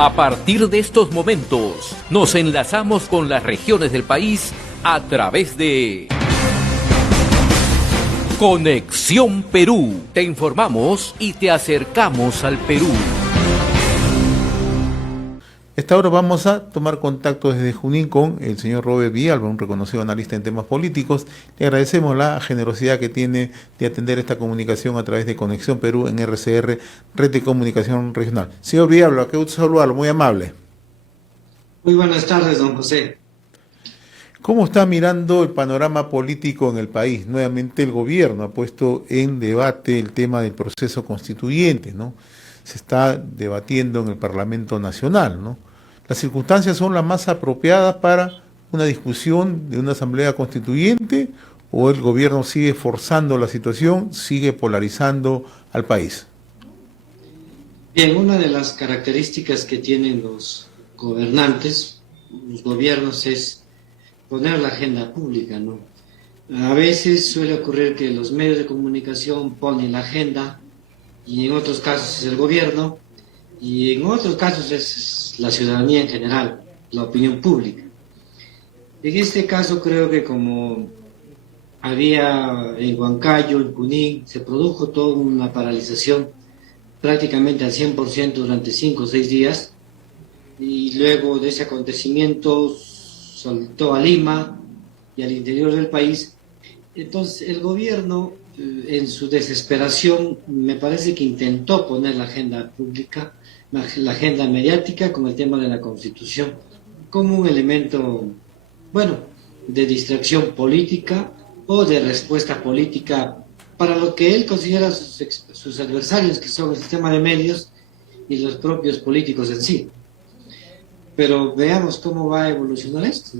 A partir de estos momentos, nos enlazamos con las regiones del país a través de Conexión Perú. Te informamos y te acercamos al Perú. Esta hora vamos a tomar contacto desde Junín con el señor Robert Villalba, un reconocido analista en temas políticos. Le agradecemos la generosidad que tiene de atender esta comunicación a través de Conexión Perú en RCR, Red de Comunicación Regional. Señor Villalba, qué gusto saludarlo, muy amable. Muy buenas tardes, don José. ¿Cómo está mirando el panorama político en el país? Nuevamente el gobierno ha puesto en debate el tema del proceso constituyente, ¿no? Se está debatiendo en el Parlamento Nacional, ¿no? ¿Las circunstancias son las más apropiadas para una discusión de una asamblea constituyente o el gobierno sigue forzando la situación, sigue polarizando al país? Bien, una de las características que tienen los gobernantes, los gobiernos, es poner la agenda pública, ¿no? A veces suele ocurrir que los medios de comunicación ponen la agenda y en otros casos es el gobierno y en otros casos es la ciudadanía en general, la opinión pública. En este caso creo que como había en Huancayo, en Junín, se produjo toda una paralización prácticamente al 100% durante 5 o 6 días y luego de ese acontecimiento saltó a Lima y al interior del país. Entonces el gobierno, en su desesperación, me parece que intentó poner la agenda pública, la agenda mediática con el tema de la Constitución, como un elemento, bueno, de distracción política o de respuesta política para lo que él considera sus adversarios, que son el sistema de medios y los propios políticos en sí. Pero veamos cómo va a evolucionar esto.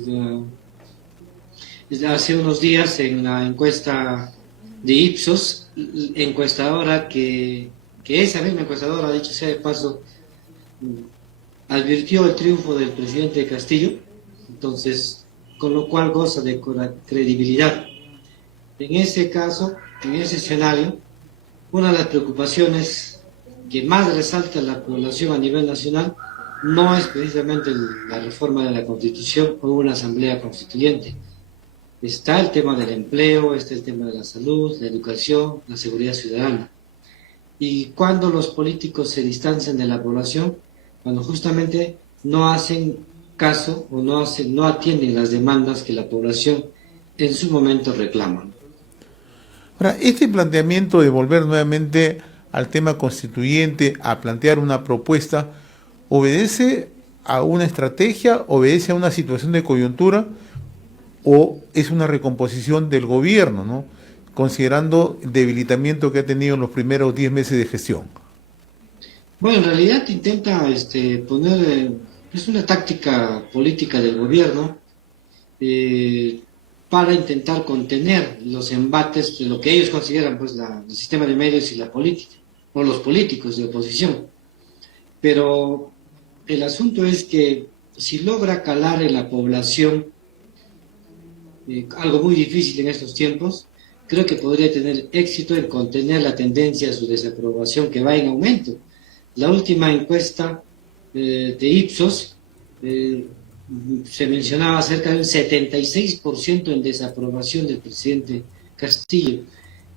Hace unos días en la encuesta de Ipsos, encuestadora que esa misma encuestadora, dicho sea de paso, advirtió el triunfo del presidente Castillo, entonces, con lo cual goza de credibilidad. En ese caso, en ese escenario, una de las preocupaciones que más resalta la población a nivel nacional no es precisamente la reforma de la Constitución o una asamblea constituyente. Está el tema del empleo, está el tema de la salud, la educación, la seguridad ciudadana. Y cuando los políticos se distancian de la población, cuando justamente no hacen caso o no atienden las demandas que la población en su momento reclama. Ahora, este planteamiento de volver nuevamente al tema constituyente, a plantear una propuesta, ¿obedece a una estrategia, obedece a una situación de coyuntura o es una recomposición del gobierno, ¿no?, considerando el debilitamiento que ha tenido en los primeros 10 meses de gestión? Bueno, en realidad intenta poner, es una táctica política del gobierno para intentar contener los embates de lo que ellos consideran pues el sistema de medios y la política, o los políticos de oposición. Pero el asunto es que si logra calar en la población, algo muy difícil en estos tiempos, creo que podría tener éxito en contener la tendencia a su desaprobación que va en aumento. La última encuesta de Ipsos se mencionaba cerca de un 76% en desaprobación del presidente Castillo.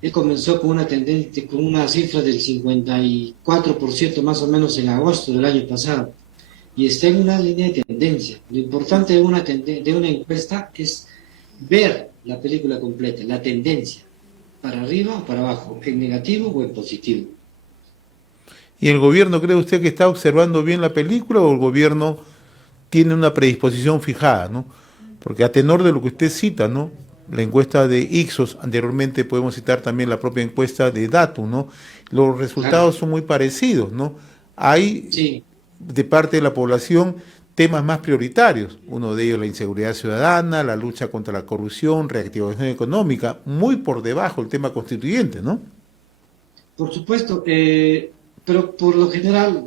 Él comenzó con una tendencia, con una cifra del 54% más o menos en agosto del año pasado, y está en una línea de tendencia. Lo importante de una encuesta es ver la película completa, la tendencia, para arriba o para abajo, en negativo o en positivo. ¿Y el gobierno cree usted que está observando bien la película o el gobierno tiene una predisposición fijada, ¿no? Porque a tenor de lo que usted cita, ¿no?, la encuesta de Ipsos, anteriormente podemos citar también la propia encuesta de Datum, ¿no?, los resultados son muy parecidos, ¿no? Hay de parte de la población temas más prioritarios, uno de ellos la inseguridad ciudadana, la lucha contra la corrupción, reactivación económica, muy por debajo el tema constituyente, ¿no? Por supuesto, pero por lo general,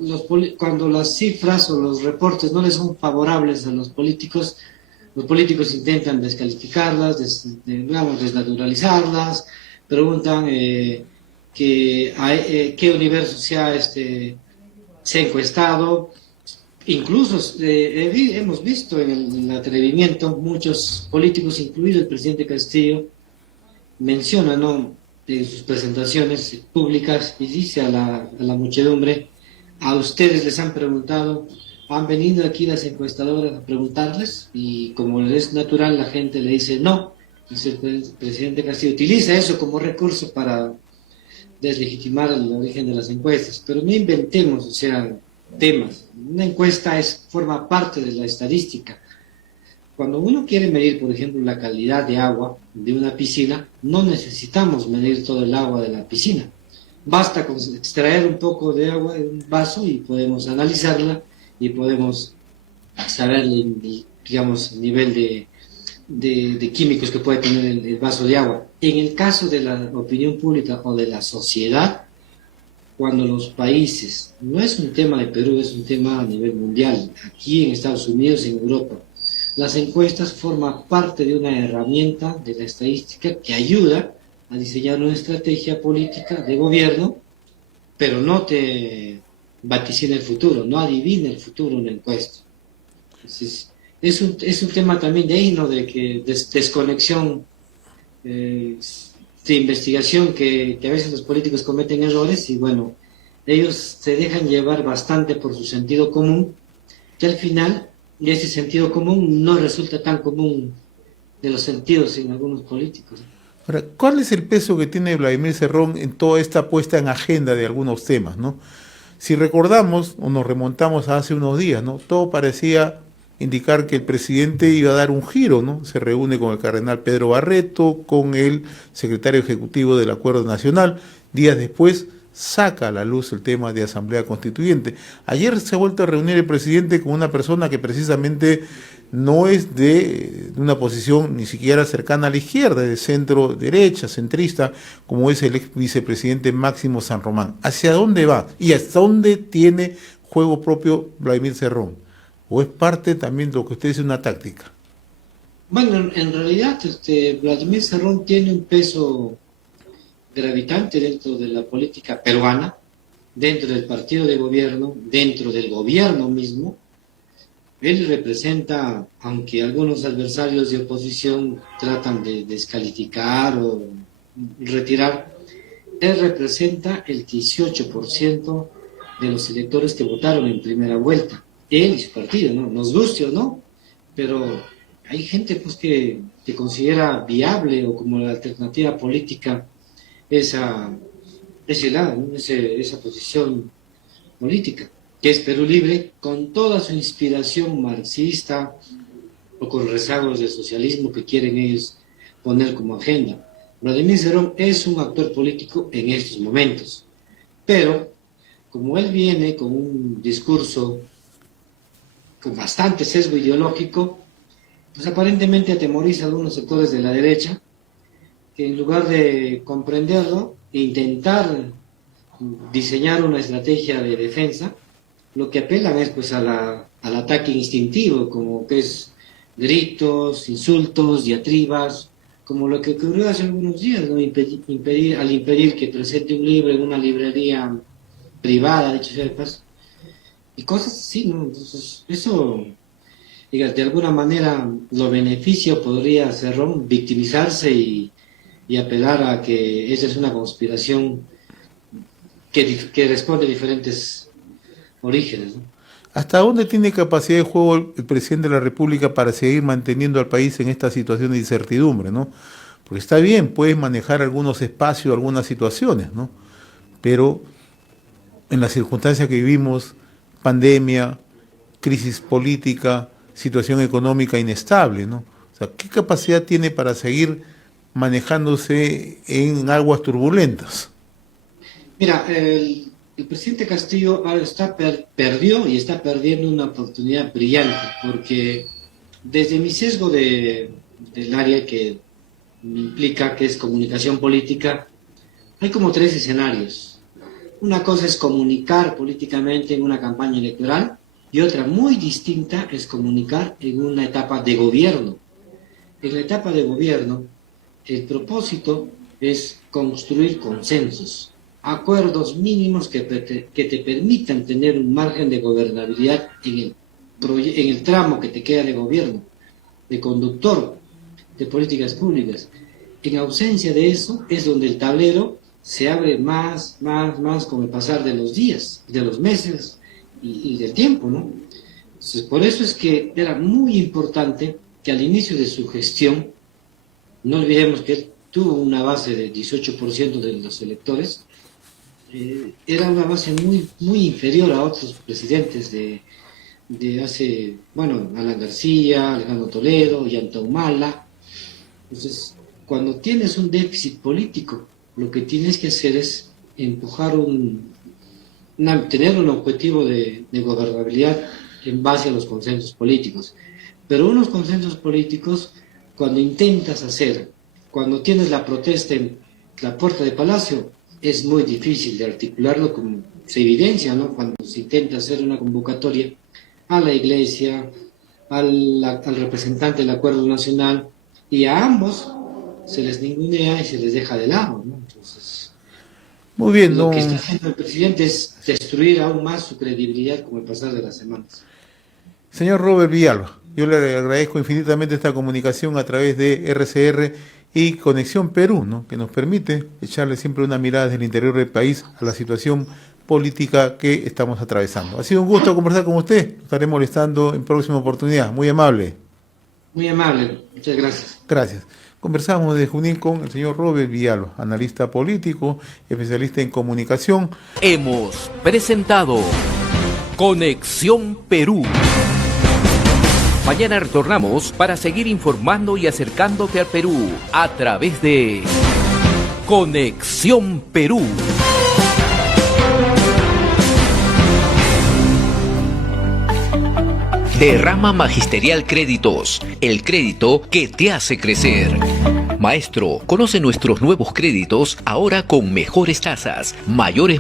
cuando las cifras o los reportes no les son favorables a los políticos intentan descalificarlas, desnaturalizarlas, preguntan qué universo se ha encuestado, Incluso hemos visto en el atrevimiento muchos políticos, incluido el presidente Castillo, menciona, ¿no?, en sus presentaciones públicas y dice a la muchedumbre: a ustedes les han preguntado, han venido aquí las encuestadoras a preguntarles, y como es natural la gente le dice no. Entonces el presidente Castillo utiliza eso como recurso para deslegitimar el origen de las encuestas. Pero no inventemos, o sea, temas. Una encuesta forma parte de la estadística. Cuando uno quiere medir, por ejemplo, la calidad de agua de una piscina, no necesitamos medir todo el agua de la piscina. Basta con extraer un poco de agua en un vaso y podemos analizarla y podemos saber, digamos, el nivel de químicos que puede tener el vaso de agua. En el caso de la opinión pública o de la sociedad, cuando los países, no es un tema de Perú, es un tema a nivel mundial, aquí en Estados Unidos y en Europa, las encuestas forman parte de una herramienta de la estadística que ayuda a diseñar una estrategia política de gobierno, pero no te vaticina el futuro, no adivina el futuro una encuesta. Entonces, es un tema también de ahí, ¿no?, de que desconexión de investigación, que a veces los políticos cometen errores y bueno, ellos se dejan llevar bastante por su sentido común, que al final ese sentido común no resulta tan común de los sentidos en algunos políticos. Ahora, ¿cuál es el peso que tiene Vladimir Cerrón en toda esta puesta en agenda de algunos temas, ¿no? Si recordamos o nos remontamos a hace unos días, ¿no?, todo parecía indicar que el presidente iba a dar un giro, ¿no? Se reúne con el cardenal Pedro Barreto, con el secretario ejecutivo del Acuerdo Nacional. Días después saca a la luz el tema de Asamblea Constituyente. Ayer se ha vuelto a reunir el presidente con una persona que precisamente no es de una posición ni siquiera cercana a la izquierda, de centro derecha, centrista, como es el ex vicepresidente Máximo San Román. ¿Hacia dónde va? ¿Y hasta dónde tiene juego propio Vladimir Cerrón? ¿O es parte también de lo que usted dice, una táctica? Bueno, en realidad Vladimir Cerrón tiene un peso gravitante dentro de la política peruana, dentro del partido de gobierno, dentro del gobierno mismo. Él representa, aunque algunos adversarios de oposición tratan de descalificar o retirar, él representa el 18% de los electores que votaron en primera vuelta. Él y su partido, ¿no? Nos guste o no, pero hay gente pues que considera viable o como la alternativa política ese lado, ¿no?, esa posición política, que es Perú Libre, con toda su inspiración marxista o con rezagos del socialismo que quieren ellos poner como agenda. Vladimir Cerrón es un actor político en estos momentos, pero como él viene con un discurso con bastante sesgo ideológico, pues aparentemente atemoriza a algunos sectores de la derecha, que en lugar de comprenderlo e intentar diseñar una estrategia de defensa, lo que apelan es pues al ataque instintivo, como que es gritos, insultos, diatribas, como lo que ocurrió hace algunos días, ¿no?, al impedir que presente un libro en una librería privada, dicho sea de paso, y cosas así, ¿no? Entonces, eso, diga, de alguna manera lo beneficio podría Cerrón victimizarse y apelar a que esa es una conspiración que responde a diferentes orígenes, ¿no? ¿Hasta dónde tiene capacidad de juego el presidente de la República para seguir manteniendo al país en esta situación de incertidumbre, ¿no? Porque está bien, puedes manejar algunos espacios, algunas situaciones, ¿no? Pero en las circunstancias que vivimos, pandemia, crisis política, situación económica inestable, ¿no? O sea, ¿qué capacidad tiene para seguir manejándose en aguas turbulentas? Mira, el presidente Castillo ahora perdió y está perdiendo una oportunidad brillante, porque desde mi sesgo del área que me implica, que es comunicación política, hay como tres escenarios. Una cosa es comunicar políticamente en una campaña electoral y otra muy distinta es comunicar en una etapa de gobierno. En la etapa de gobierno, el propósito es construir consensos. acuerdos mínimos que te permitan tener un margen de gobernabilidad en el tramo que te queda de gobierno, de conductor de políticas públicas. En ausencia de eso es donde el tablero se abre más con el pasar de los días, de los meses y del tiempo, ¿no? Entonces, por eso es que era muy importante que al inicio de su gestión, no olvidemos que él tuvo una base de 18% de los electores, era una base muy inferior a otros presidentes de hace, bueno, Alan García, Alejandro Toledo, Ollanta Humala. Entonces, cuando tienes un déficit político, lo que tienes que hacer es empujar tener un objetivo de gobernabilidad en base a los consensos políticos. Pero unos consensos políticos, cuando tienes la protesta en la puerta de Palacio, es muy difícil de articularlo, como se evidencia, ¿no? Cuando se intenta hacer una convocatoria a la Iglesia, al representante del Acuerdo Nacional, y a ambos se les ningunea y se les deja de lado, ¿no? Entonces, muy bien, lo que está haciendo el presidente es destruir aún más su credibilidad con el pasar de las semanas. Señor Robert Villalba, yo le agradezco infinitamente esta comunicación a través de RCR y Conexión Perú, ¿no? Que nos permite echarle siempre una mirada desde el interior del país a la situación política que estamos atravesando. Ha sido un gusto conversar con usted. Lo estaré molestando en próxima oportunidad. Muy amable. Muy amable. Muchas gracias. Gracias. Conversamos desde Junín con el señor Robert Villalba, analista político, especialista en comunicación. Hemos presentado Conexión Perú. Mañana retornamos para seguir informando y acercándote al Perú a través de Conexión Perú. Derrama Magisterial Créditos, el crédito que te hace crecer. Maestro, conoce nuestros nuevos créditos ahora con mejores tasas, mayores